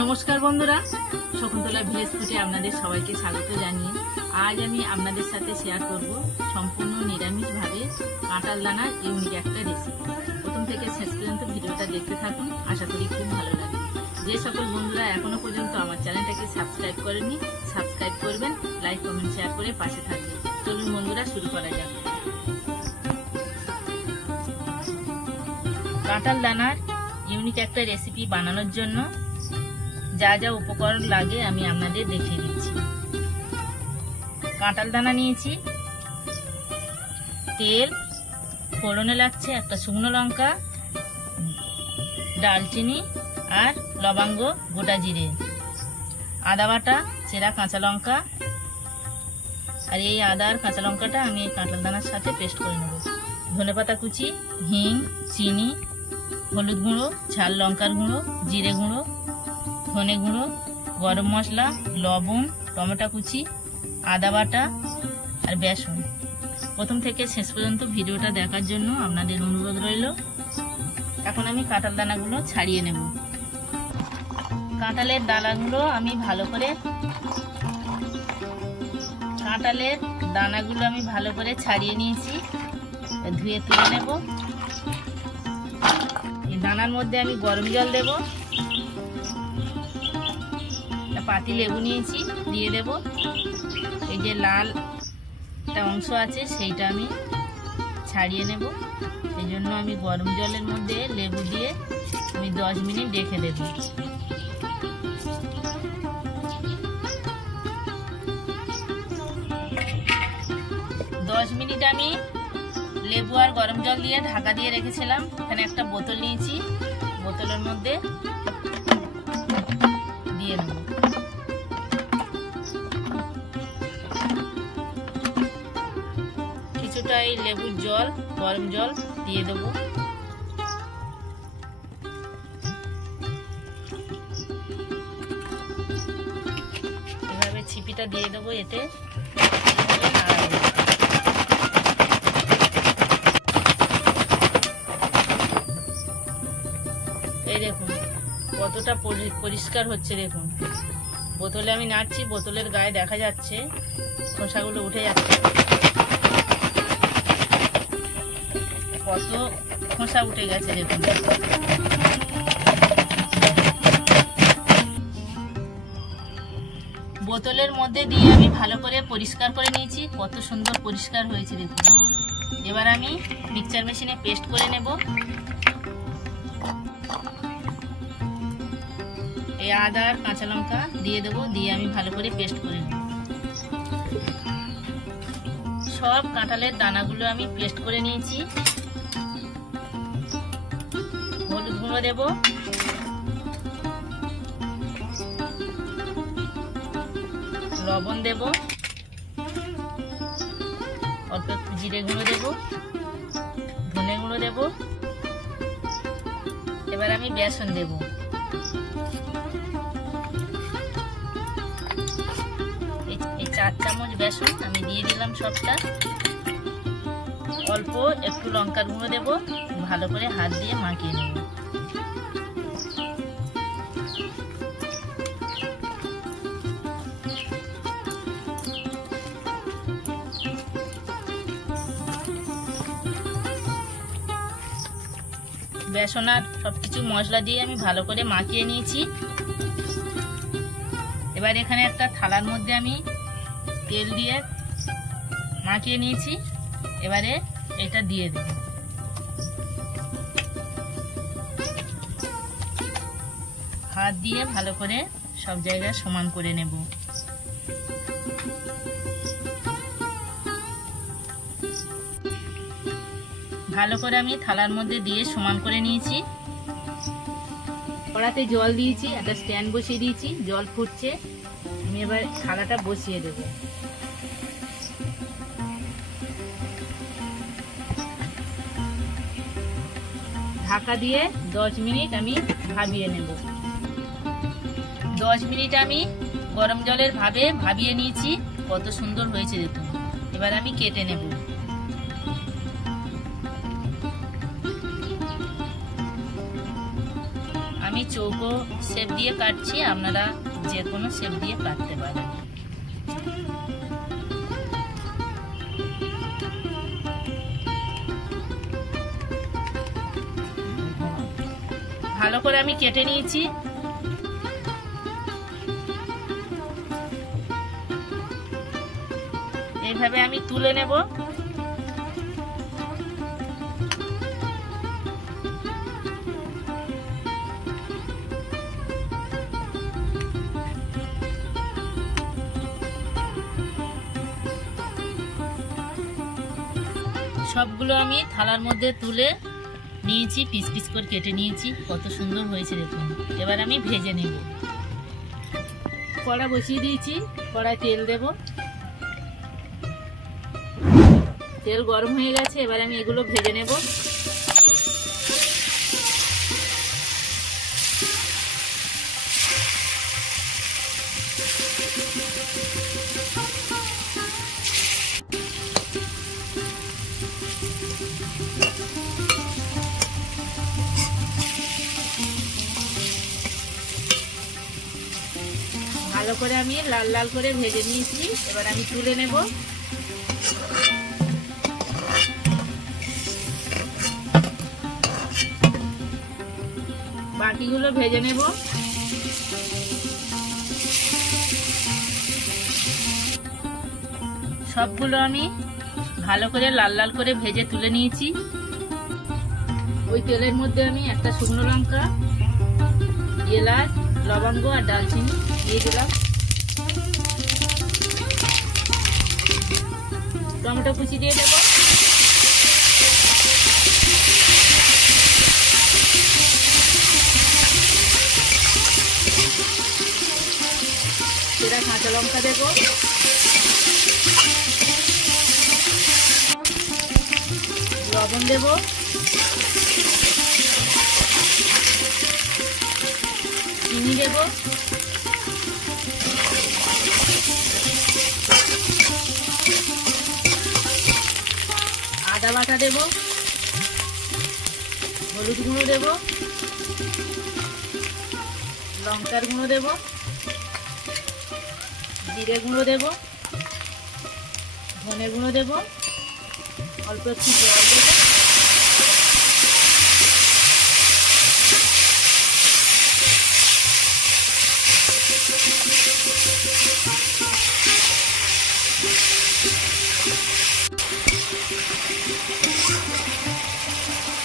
নমস্কার বন্ধুরা, শকুন্তলা ভিলেজ ফুডে আপনাদের সবাইকে স্বাগত জানিয়ে আজ আমি আপনাদের সাথে শেয়ার করব সম্পূর্ণ নিরামিষভাবে কাঁঠাল দানার ইউনিক একটা রেসিপি। প্রথম থেকে শেষ পর্যন্ত ভিডিওটা দেখতে থাকুন, আশা করি খুব ভালো লাগবে। যে সকল বন্ধুরা এখনো পর্যন্ত আমার চ্যানেলটাকে সাবস্ক্রাইব করেননি, সাবস্ক্রাইব করবেন, লাইক কমেন্ট শেয়ার করে পাশে থাকবেন। চলুন বন্ধুরা, শুরু করা যাক। কাঁঠাল দানার ইউনিক একটা রেসিপি বানানোর জন্য যা যা উপকরণ লাগে আমি আপনাদের দেখিয়ে দিচ্ছি। কাঁঠাল দানা নিয়েছি, তেল, ফোড়নে লাগছে একটা শুকনো লঙ্কা, ডালচিনি আর লবঙ্গ, গোটা জিরে, আদা বাটা, চেরা কাঁচা লঙ্কা। আর এই আদা আর কাঁচা লঙ্কাটা আমি এই কাঁঠাল দানার সাথে পেস্ট করে নেব। ধনেপাতা কুচি, হিং, চিনি, হলুদ গুঁড়ো, ঝাল লঙ্কার গুঁড়ো, জিরে গুঁড়ো, ধনে গুঁড়ো, গরম মশলা, লবণ, টমেটো কুচি, আদা বাটা আর বেসন। প্রথম থেকে শেষ পর্যন্ত ভিডিওটা দেখার জন্য আপনাদের অনুরোধ রইল। এখন আমি কাঁঠাল দানাগুলো ছাড়িয়ে নেব। কাঁঠালের দানাগুলো আমি ভালো করে ছাড়িয়ে নিয়েছি, ধুয়ে তুলে নেব। এই দানার মধ্যে আমি গরম জল দেব, পাতি লেবু নিয়েছি দিয়ে দেব। এই যে লাল একটা অংশ আছে সেইটা আমি ছাড়িয়ে নেব, এই জন্য আমি গরম জলের মধ্যে লেবু দিয়ে আমি 10 মিনিট রেখে দেব। মিনিট আমি লেবু আর গরম জল দিয়ে ঢাকা দিয়ে রেখেছিলাম। এখানে একটা বোতল নিয়েছি, বোতলের মধ্যে দিয়ে নেব। কিছুটা এই লেবুর জল, গরম জল দিয়ে দেব। এভাবে ছিপিটা দিয়ে দেবো এতে। এই দেখুন কতটা পরিষ্কার হচ্ছে। দেখুন বোতলে আমি নাড়ছি, বোতলের গায়ে দেখা যাচ্ছে খোসাগুলো উঠে যাচ্ছে। কত খোসা উঠে গেছে দেখুন। বোতলের মধ্যে দিয়ে আমি ভালো করে পরিষ্কার করে নিয়েছি, কত সুন্দর পরিষ্কার হয়েছে দেখুন। এবার আমি মিক্সচার মেশিনে পেস্ট করে নেব। এই আদা আর কাঁচা লঙ্কা দিয়ে দেবো, দিয়ে আমি ভালো করে পেস্ট করে নেব। সব কাঁঠালের দানাগুলো আমি পেস্ট করে নিয়েছি। হলুদ গুঁড়ো দেব, লবণ দেব, অল্প একটু জিরে গুঁড়ো দেব, ধনে গুঁড়ো দেব। এবার আমি বেসন দেব। এই 4 চামচ বেসন আমি দিয়ে দিলাম সবটা। অল্প একটু লঙ্কার গুঁড়ো দেব, ভালো করে হাত দিয়ে মাখিয়ে নেব। বেসন আর সবকিছু মশলা দিয়ে আমি ভালো করে মাখিয়ে নিয়েছি। এবার এখানে একটা থালার মধ্যে আমি তেল দিয়ে মাখিয়ে নিয়েছি। এবারে এটা দিয়ে দেব। হাত দিয়ে ভালো করে সব জায়গায় সমান করে নেব। ভালো করে আমি থালার মধ্যে দিয়ে সমান করে নিয়েছি। কড়াতে জল দিয়েছি, একটা স্ট্যান্ড বসিয়ে দিয়েছি, জল ফুটছে। আমি এবার থালাটা বসিয়ে দেব। ঢাকা দিয়ে 10 মিনিট আমি ভাবিয়ে নেব। 10 মিনিট আমি গরম জলের ভাবিয়ে নিয়েছি, কত সুন্দর হয়েছে দেখুন। এবার আমি কেটে নেব। আমি চৌকো শেপ দিয়ে কাটছি, আপনারা যে কোনো শেপ দিয়ে কাটতে পারেন। ভালো করে আমি কেটে নিয়েছি। এইভাবে আমি তুলে নেব। সবগুলো আমি থালার মধ্যে তুলে নিয়েছি, পিস পিস করে কেটে নিয়েছি। কত সুন্দর হয়েছে দেখুন। এবার আমি ভেজে নেব। কড়া বসিয়ে দিয়েছি, কড়ায় তেল দেব। তেল গরম হয়ে গেছে, এবার আমি এগুলো ভেজে নেব। ভালো করে আমি লাল লাল করে ভেজে নিয়েছি, এবার আমি তুলে নেব। বাকিগুলো ভেজে নেব। সবগুলো আমি ভালো করে লাল লাল করে ভেজে তুলে নিয়েছি। ওই তেলের মধ্যে আমি একটা শুকনো লঙ্কা, এলাচ, লবঙ্গ আর দারচিনি দিয়ে দিলাম। টমেটো কুচি দিয়ে দেব। সেটা কাঁচা লঙ্কা দেব। লবণ দেব। চিনি দেব। আদা বাটা দেব। হলুদ গুঁড়ো দেব। লঙ্কার গুঁড়ো দেব। জিরে গুঁড়ো দেব। ধনে গুঁড়ো দেব। অল্প একটু জল দেব।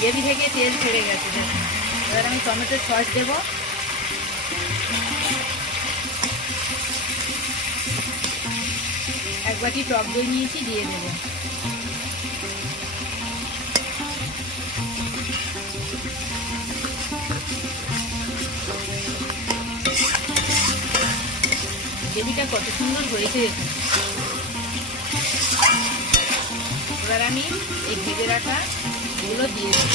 গ্রেভি থেকে তেল ছেড়ে গেছে দেখুন। এবার আমি টমেটোর সস দেব। এক বাটি টক দই নিয়েছি, দিয়ে দেব। গ্রেভিটা কত সুন্দর হয়েছে দেখুন। এবার আমি এই ভেজে রাখা এগুলো দিয়ে দেব।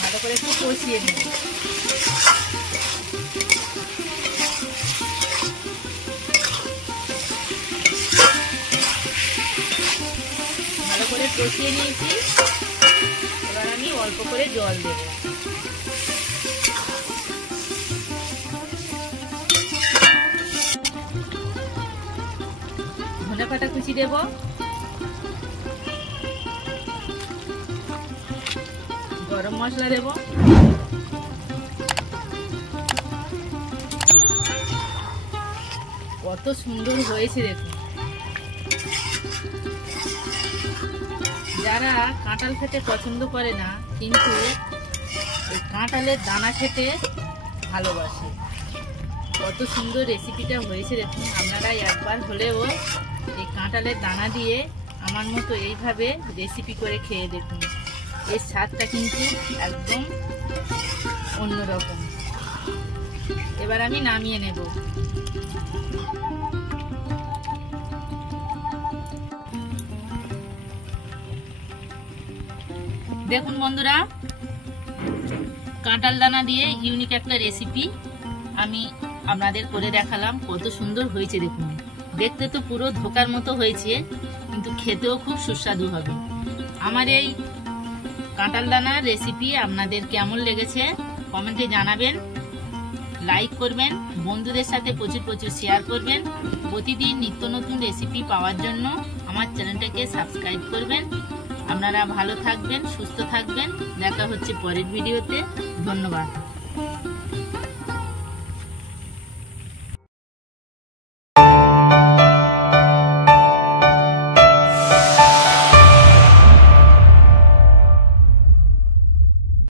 ভালো করে একটু কষিয়ে নেব। ভালো করে কষিয়ে নিয়েছি। এবার আমি অল্প করে জল দেব। ধনে পাতা কুচি দেব। গরম মশলা দেব। কত সুন্দর হয়েছে দেখুন। যারা কাঁঠাল খেতে পছন্দ করে না, কিন্তু এই কাঁঠালের দানা খেতে ভালোবাসে, কত সুন্দর রেসিপিটা হয়েছে দেখুন। আপনারা একবার হলেও এই কাঁঠালের দানা দিয়ে আমার মতো এইভাবে রেসিপি করে খেয়ে দেখুন। এর স্বাদটা কিন্তু একদম অন্যরকম। এবার আমি নামিয়ে নেব। দেখুন বন্ধুরা, কাঁঠাল দানা দিয়ে ইউনিক একটা রেসিপি আমি আপনাদের করে দেখালাম। কত সুন্দর হয়েছে দেখুন। দেখতে তো পুরো ধোকার মতো হয়েছে, কিন্তু খেতেও খুব সুস্বাদু হবে। আমার এই কাঁঠাল দানার রেসিপি আপনাদের কেমন লেগেছে কমেন্টে জানাবেন, লাইক করবেন, বন্ধুদের সাথে প্রচুর প্রচুর শেয়ার করবেন। প্রতিদিন নিত্য নতুন রেসিপি পাওয়ার জন্য আমার চ্যানেলটাকে সাবস্ক্রাইব করবেন। আপনারা ভালো থাকবেন, সুস্থ থাকবেন। দেখা হচ্ছে পরের ভিডিওতে। ধন্যবাদ।